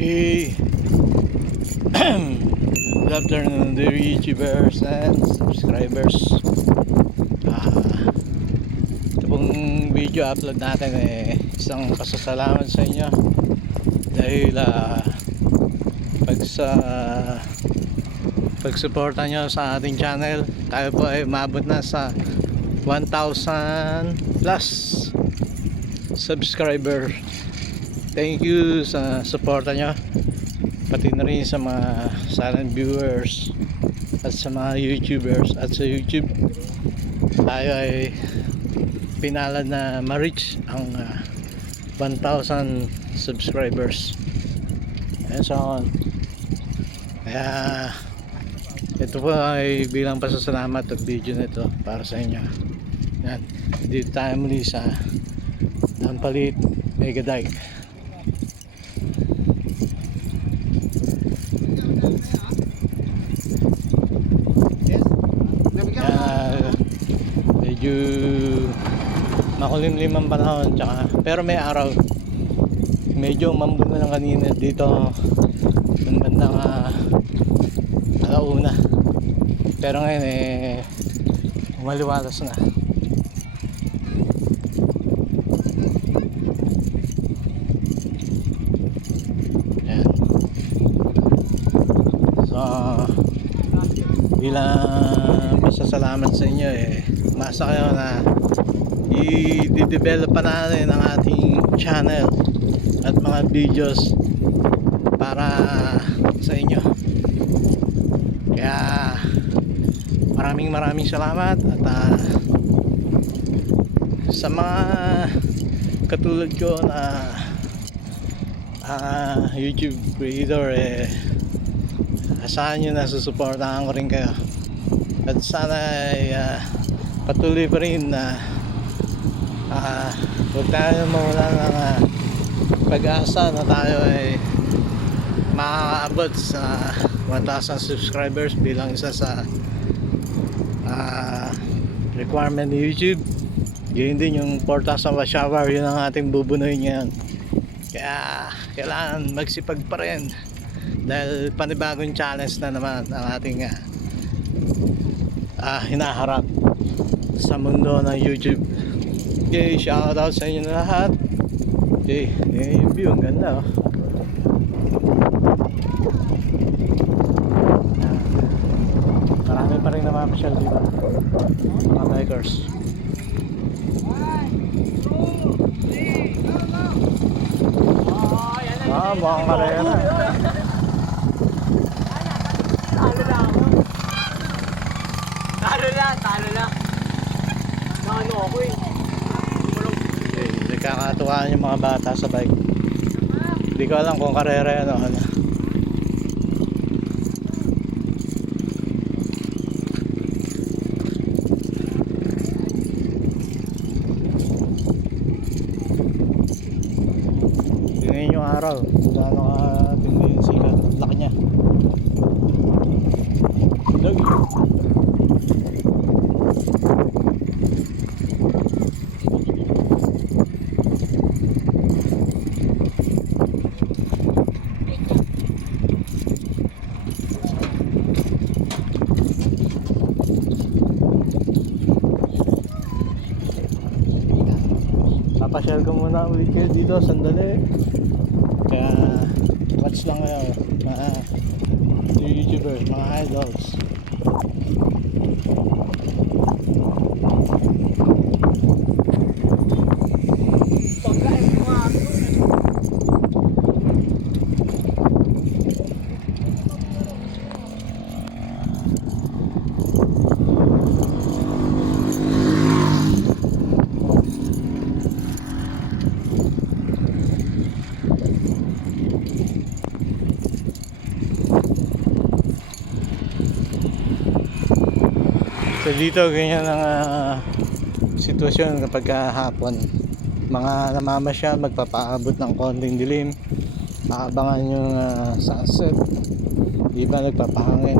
Hey, good afternoon dear YouTubers and subscribers. Ito pong video upload natin isang pasasalamat sa inyo dahil pagsuporta nyo sa ating channel. Tayo po ay maabot na sa 1,000 plus subscriber. Thank you sa suporta nyo, pati na rin sa mga silent viewers at sa mga YouTubers. At sa YouTube tayo ay pinalad na ma-reach ang 1,000 subscribers and so on. Kaya ito po ay bilang pasasalamat at video nito para sa inyo. Yan, dito tayo muli sa Nampalit Mega Dike. Medyo makulimlim ang panahon pero may araw. Medyo umambon na lang kanina dito ng bandang alauna, pero ngayon maliwalas na. Yan. So bilang pasasalamat sa inyo, umasa kayo na i-develop pa natin ang ating channel at mga videos para sa inyo. Kaya maraming salamat. At sa mga katulad ko na YouTube creator, asahan nyo na susuportahan ko rin kayo. At sana ay patuloy pa rin na huwag tayo mawala ng pag-asa na tayo ay makakaabot sa 1,000 subscribers bilang isa sa requirement ni YouTube. Gayun din yung 4,000 watch hour, yun ang ating bubunuhin ngayon. Kaya kailangan magsipag pa rin dahil panibagong challenge na naman ang ating hinaharap sa mundo ng YouTube. Okay, shout out sa inyo na lahat. Okay, yung view, ang ganda oh. Marami pa rin namapasyal dito, mga bikers. Mukhang karera. Talo na. Ano ako Nagkakatuwaan yung mga bata sa bike. Hindi ko alam kung karera yan o ano. Tingnan yung araw kung gaano katindi yung sikat at laki niya. Lagi. Papasyal ko muna ulit kayo dito sandali. Kaya watch lang kayo mga YouTubers, mga idols. So dito ganyan ang sitwasyon kapag hapon. Mga namamasyal, magpapaabot ng konting dilim, maabangan yung sunset, di ba nagpapahangin.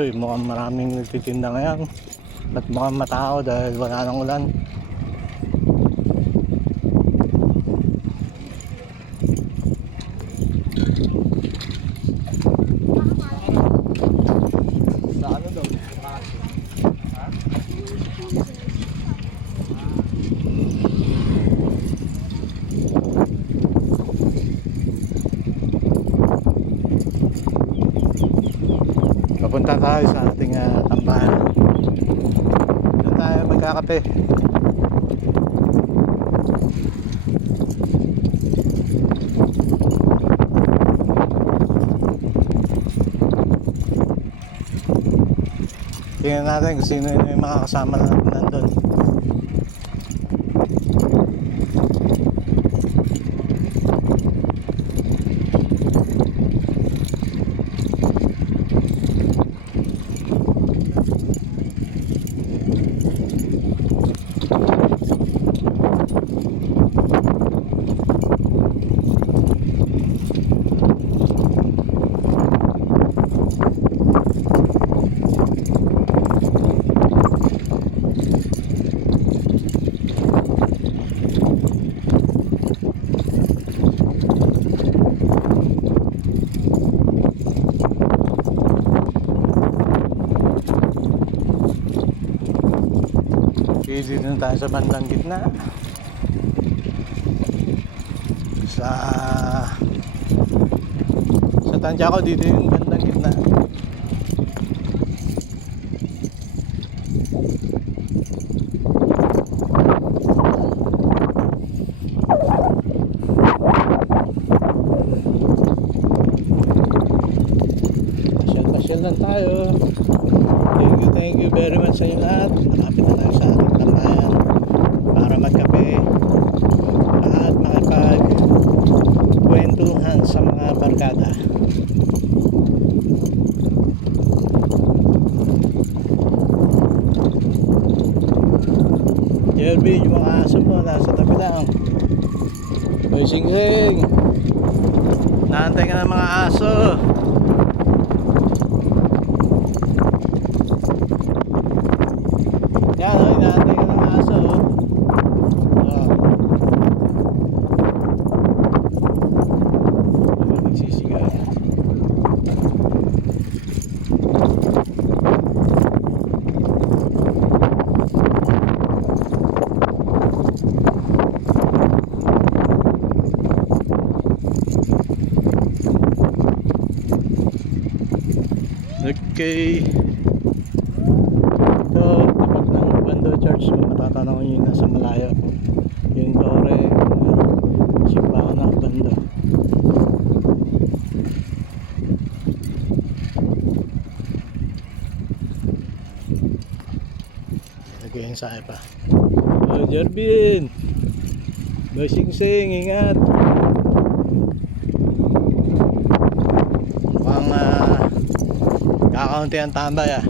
Uy, mukhang maraming nagtitinda ngayon. At mukhang matao dahil wala nang ulan. Sa ano daw? Papunta tayo sa ating tambahan. Doon tayo magkakape. Tingnan natin kung sino yung mga kasama natin nandun. Easy din tayo sa bandang gitna. Sa tansya ko dito yung bandang gitna. Pasyal lang tayo. Thank you very much sa inyo lahat. Malapit na tayo sa ating tambayan para magkape at makipagkwentuhan sa mga barkada. Jerby, yung mga aso mo nasa tabi lang. Hoy, sing-sing, naantay ka ng mga aso. Yan, oy, naantay ka ng aso. Oh. Diba nagsisigaw? Okay. Ito, tapat ng Bando Church. Matatanaw nyo yung nasa malayo. Yung tore, simbahan ng Bando. Lagay yung sae pa. Oh, Jervin! Boy Sing Sing, ingat! Mukhang kakaunti ang tambay ah.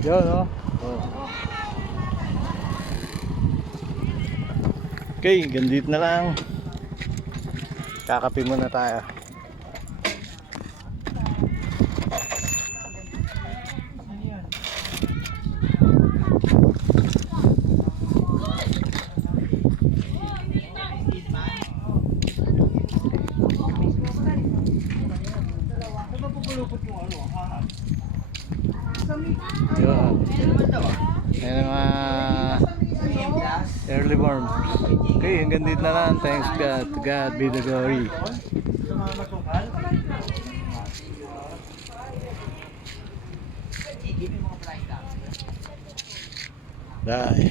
Yun no? Oh. Okay, gandit na lang. Kakape muna tayo. Yun. Yan ang mga early worms. Okay, hanggang dito na lang. Thanks God. To God be the glory. Bye.